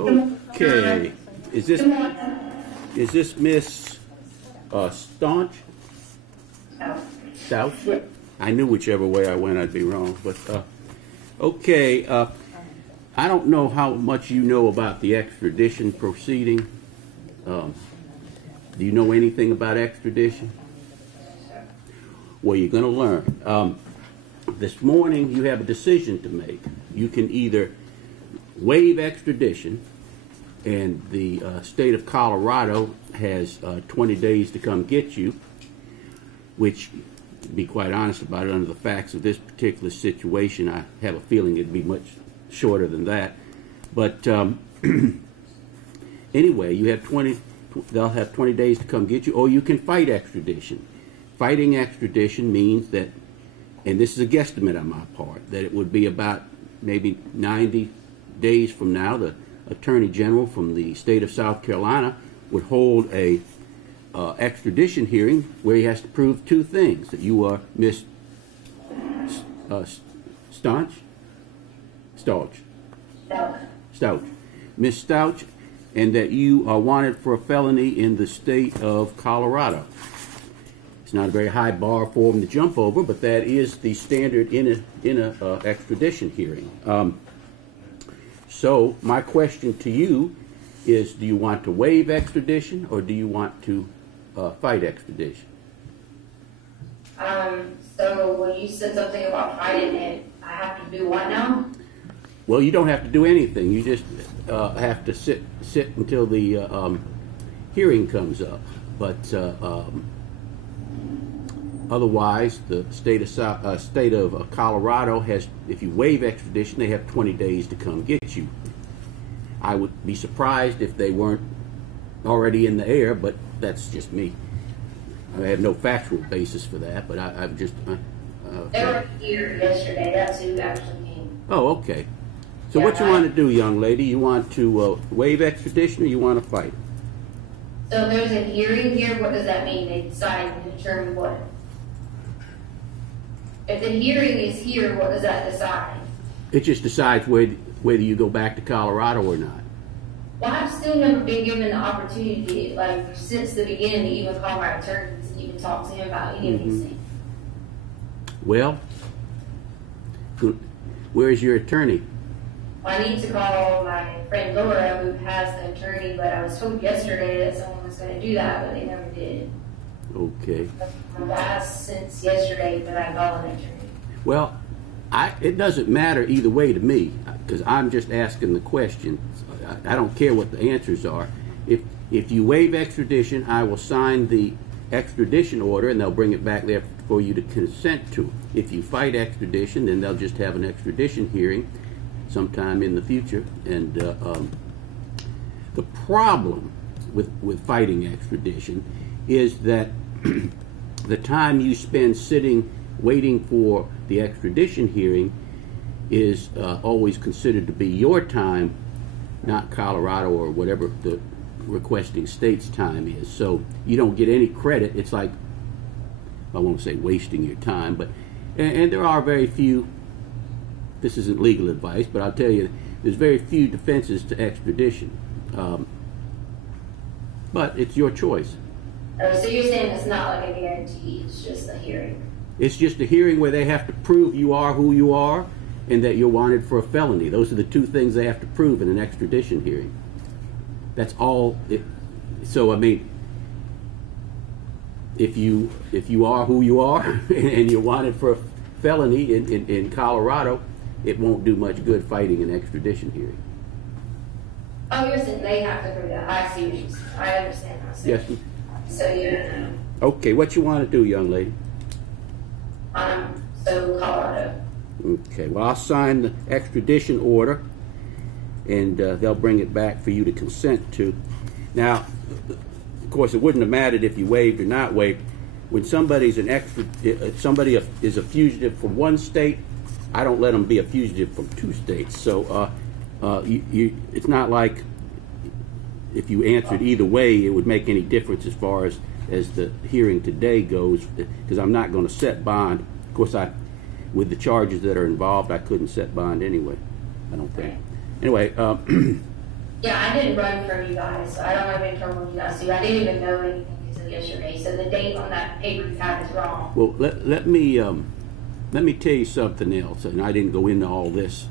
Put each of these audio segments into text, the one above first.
Okay, is this Miss Staunch? Stout? I knew whichever way I went I'd be wrong, but okay. I don't know how much you know about the extradition proceeding. Do you know anything about extradition? Well, you're going to learn. This morning you have a decision to make. You can either waive extradition, and the state of Colorado has 20 days to come get you, which, to be quite honest about it, under the facts of this particular situation, I have a feeling it'd be much shorter than that. But anyway, you have they'll have 20 days to come get you, or you can fight extradition. Fighting extradition means that, and this is a guesstimate on my part, that it would be about maybe 90 days from now, the Attorney General from the state of South Carolina would hold a extradition hearing where he has to prove two things: that you are Miss Stouch, Miss Stouch, and that you are wanted for a felony in the state of Colorado. It's not a very high bar for them to jump over, but that is the standard in a extradition hearing. So my question to you is: do you want to waive extradition, or do you want to fight extradition? So when you said something about fighting it, I have to do what now? Well, you don't have to do anything. You just have to sit until the hearing comes up. But otherwise, the state of Colorado has, if you waive extradition, they have 20 days to come get you. I would be surprised if they weren't already in the air, but that's just me. I have no factual basis for that, but I've just... they were here yesterday. That's who actually came. Oh, okay. So yeah, what you want to do, young lady? You want to waive extradition, or you want to fight? So there's a hearing here. What does that mean? They decide to determine what? If the hearing is here, what does that decide? It just decides whether you go back to Colorado or not. Well, I've still never been given the opportunity, like, since the beginning, to even call my attorneys and even talk to him about any of these things. Well, where's your attorney? Well, I need to call my friend Laura, who has the attorney, but I was told yesterday that someone was going to do that, but they never did. Okay. I've asked since yesterday that I call an attorney. Well, it doesn't matter either way to me, because I'm just asking the question. I don't care what the answers are. If you waive extradition, I will sign the extradition order, and they'll bring it back there for you to consent to. If you fight extradition, then they'll just have an extradition hearing sometime in the future. And the problem with fighting extradition is that the time you spend sitting waiting for the extradition hearing is always considered to be your time, not Colorado or whatever the requesting state's time is. So you don't get any credit. It's like, I won't say wasting your time, but and there are very few, this isn't legal advice, but I'll tell you, there's very few defenses to extradition. But it's your choice. Oh, so you're saying it's not like a guarantee, it's just a hearing? It's just a hearing where they have to prove you are who you are and that you're wanted for a felony. Those are the two things they have to prove in an extradition hearing. That's all. So, I mean, if you are who you are and you're wanted for a felony in Colorado, it won't do much good fighting an extradition hearing. Oh, you're saying they have to prove that. I see what you're saying. I understand now. Yes. So you don't know. Okay, what you want to do, young lady? So Colorado. Okay, well, I'll sign the extradition order, and they'll bring it back for you to consent to. Now, of course, it wouldn't have mattered if you waived or not waived. When somebody is a fugitive from one state, I don't let them be a fugitive from two states. So it's not like if you answered either way, it would make any difference as far as the hearing today goes, because I'm not going to set bond. Of course, with the charges that are involved, I couldn't set bond anyway, I don't think. Anyway, Yeah, I didn't run from you guys, so I don't want to be in trouble with you guys. So I didn't even know anything until yesterday. So the date on that paper you have is wrong. Well, let me tell you something else, and I didn't go into all this.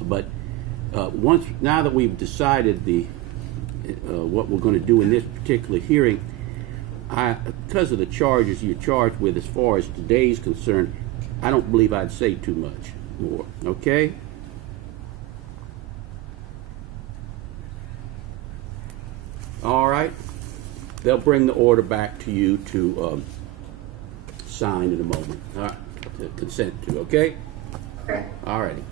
But now that we've decided what we're going to do in this particular hearing, because of the charges you're charged with as far as today's concerned, I don't believe I'd say too much more. Okay? All right. They'll bring the order back to you to sign in a moment. All right. To consent to. Okay? Okay. All righty.